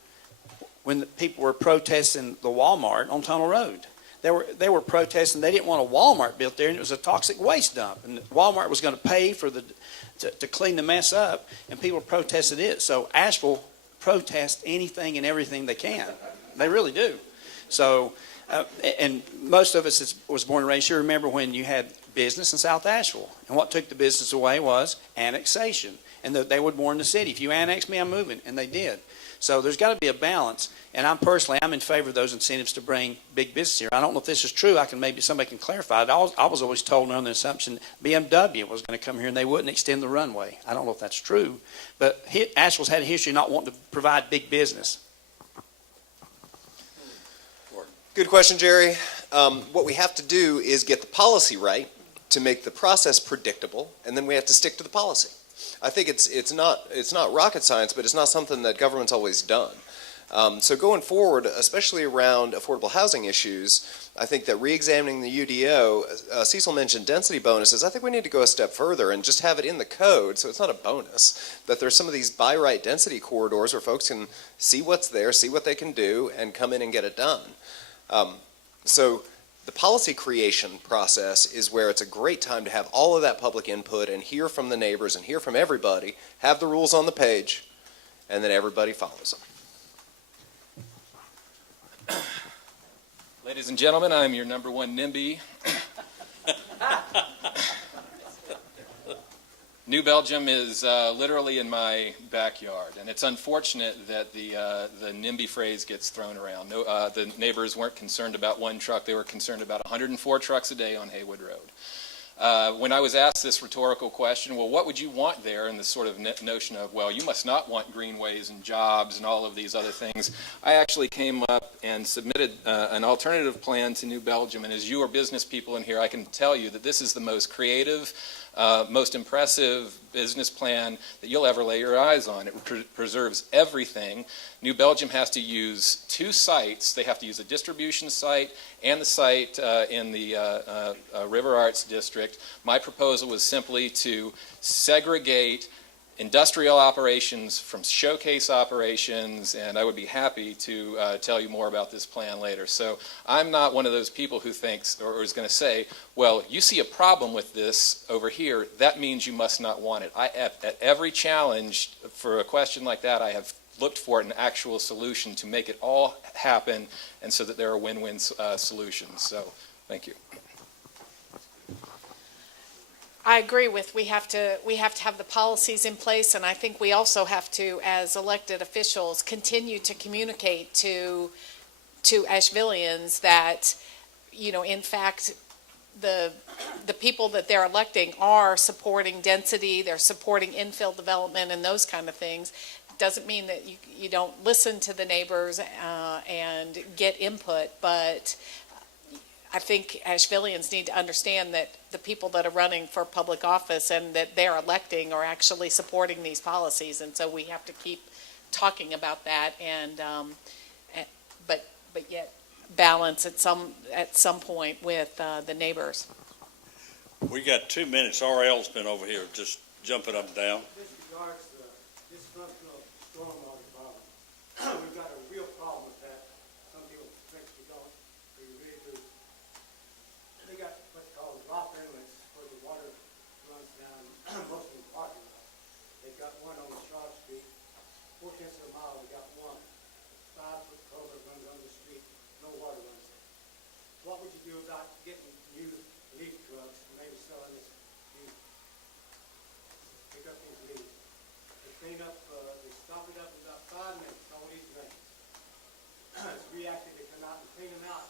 when the people were protesting the Walmart on Tunnel Road. They were protesting. They didn't want a Walmart built there, and it was a toxic waste dump. And Walmart was going to pay for to clean the mess up, and people protested it. So Asheville protest anything and everything they can. They really do. So, and most of us was born and raised here. Remember when you had business in South Asheville, and what took the business away was annexation, and they would warn the city, if you annex me, I'm moving, and they did. So there's got to be a balance, and I'm in favor of those incentives to bring big business here. I don't know if this is true. Maybe somebody can clarify it. I was always told under the assumption BMW was going to come here and they wouldn't extend the runway. I don't know if that's true, but Asheville's had a history of not wanting to provide big business. Good question, Jerry. What we have to do is get the policy right to make the process predictable, and then we have to stick to the policy. I think it's not rocket science, but it's not something that government's always done. So going forward, especially around affordable housing issues, I think that re-examining the UDO, Cecil mentioned density bonuses. I think we need to go a step further and just have it in the code, so it's not a bonus, that there's some of these by right density corridors where folks can see what's there, see what they can do, and come in and get it done. So the policy creation process is where it's a great time to have all of that public input and hear from the neighbors and hear from everybody, have the rules on the page, and then everybody follows them. Ladies and gentlemen, I'm your number one NIMBY. New Belgium is literally in my backyard, and it's unfortunate that the NIMBY phrase gets thrown around. The neighbors weren't concerned about one truck. They were concerned about 104 trucks a day on Haywood Road. When I was asked this rhetorical question, well, what would you want there, and this sort of notion of, well, you must not want greenways and jobs and all of these other things, I actually came up and submitted an alternative plan to New Belgium, and as you are business people in here, I can tell you that this is the most creative, most impressive business plan that you'll ever lay your eyes on. It preserves everything. New Belgium has to use two sites. They have to use a distribution site and the site in the River Arts District. My proposal was simply to segregate industrial operations from showcase operations, and I would be happy to tell you more about this plan later. So I'm not one of those people who thinks or is going to say, well, you see a problem with this over here, that means you must not want it. At every challenge for a question like that, I have looked for an actual solution to make it all happen, and so that there are win-win solutions. So thank you. I agree with we have to have the policies in place, and I think we also have to, as elected officials, continue to communicate to Ashevilleans that, you know, in fact, the people that they're electing are supporting density, they're supporting infill development and those kind of things. Doesn't mean that you don't listen to the neighbors and get input, but I think Ashevilleans need to understand that the people that are running for public office and that they're electing are actually supporting these policies, and so we have to keep talking about that, and but yet balance at some point with the neighbors. We got 2 minutes. RL's been over here just jumping up and down. This regards the dysfunctional stormwater problem. We've got a real problem with that. Some people think we don't. We really do. They got what's called drop inlets where the water runs down most of the parking lot. They've got one on Charlotte Street. 4/10 of a mile, they got one. 5-foot culvert runs under the street. No water runs there. What would you do about getting new leaf trucks and maybe selling this new, pick up these leaves? They clean up, they stop it up in about 5 minutes, all these rains. It's reactive, they come out and clean them out.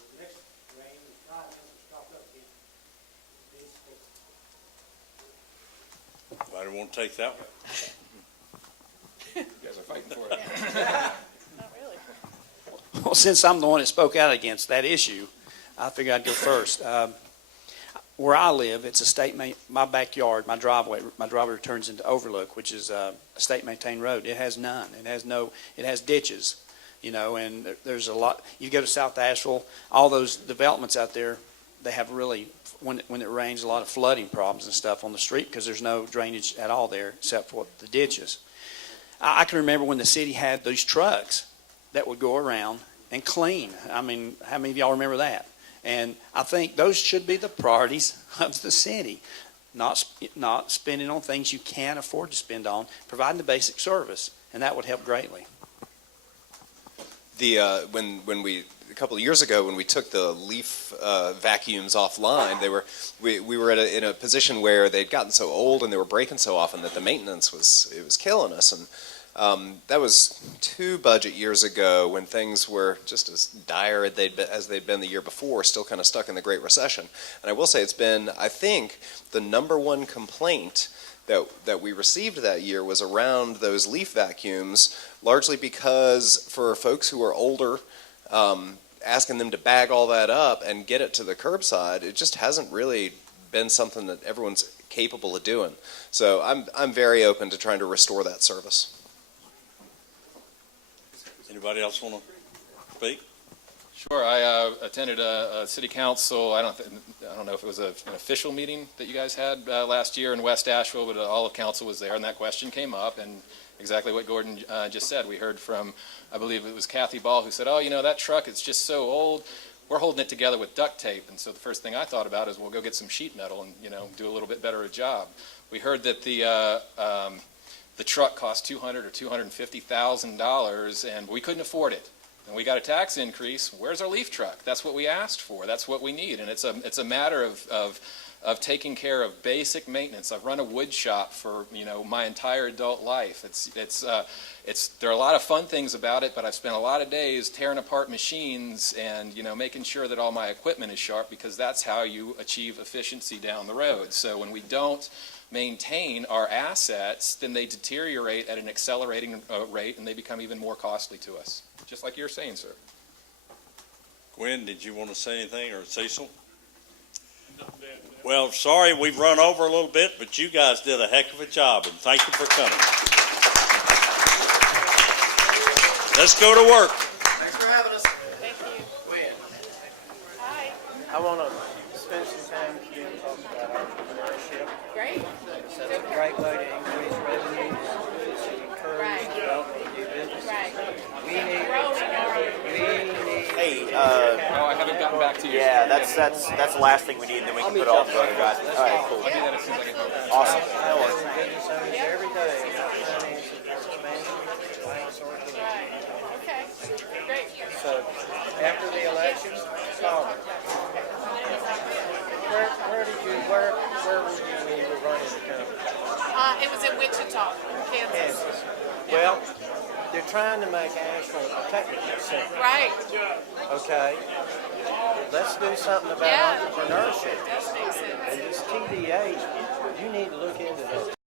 And the next rain, in 5 minutes, it's stopped up again. It needs fixed. I don't want to take that one. You guys are fighting for it. Not really. Well, since I'm the one that spoke out against that issue, I figured I'd go first. Where I live, it's a my backyard, my driveway turns into Overlook, which is a state maintained road. It has none. It has ditches, you know, and there's a lot. You go to South Asheville, all those developments out there, they have really, when it rains, a lot of flooding problems and stuff on the street because there's no drainage at all there except for the ditches. I can remember when the city had those trucks that would go around and clean. I mean, how many of y'all remember that? And I think those should be the priorities of the city, not spending on things you can't afford to spend on, providing the basic service. and that would help greatly. When we a couple of years ago when we took the leaf vacuums offline, we were in a position where they'd gotten so old and they were breaking so often that the maintenance was killing us. And that was 2 budget years ago when things were just as dire as they'd been the year before, still kind of stuck in the Great Recession. And I will say it's been, I think, the #1 complaint that we received that year was around those leaf vacuums, largely because for folks who are older, asking them to bag all that up and get it to the curbside, it just hasn't really been something that everyone's capable of doing. So I'm very open to trying to restore that service. Anybody else want to speak? Sure. I attended a city council. I don't know if it was an official meeting that you guys had last year in West Asheville, but all of council was there, and that question came up, and exactly what Gordon just said. We heard from, I believe it was Kathy Ball, who said, "Oh, that truck is just so old. We're holding it together with duct tape." And so the first thing I thought about is, we'll go get some sheet metal and do a little bit better a job. We heard that the truck cost $200,000 or $250,000, and we couldn't afford it. And we got a tax increase. Where's our leaf truck? That's what we asked for. That's what we need. And it's a matter of taking care of basic maintenance. I've run a wood shop for my entire adult life. There are a lot of fun things about it, but I've spent a lot of days tearing apart machines and making sure that all my equipment is sharp, because that's how you achieve efficiency down the road. So when we don't maintain our assets, then they deteriorate at an accelerating rate, and they become even more costly to us. Just like you're saying, sir. Gwen, did you want to say anything, or Cecil? Well, sorry we've run over a little bit, but you guys did a heck of a job, and thank you for coming. Let's go to work. Thanks for having us. Thank you. Gwen, Hi. I want to spend some time with you to talk about entrepreneurship. Great. So it's a great way to increase revenues, to encourage Right. development of new businesses. Right. We need. Hey, Oh, I haven't gotten back to you. yeah, that's the last thing we need, and then we can put it all together, guys. All right, cool. I'll do that as soon as I get home. Awesome. I work with business owners every day about finances, risk management, banks, or Right. Okay. Great. so after the election, call me. Where were you when you were running the company? It was in Wichita, Kansas. Kansas. Well, they're trying to make Asheville a technical center. Right. Okay. Let's do something about Yeah. entrepreneurship. That makes sense. And this TDA, you need to look into that.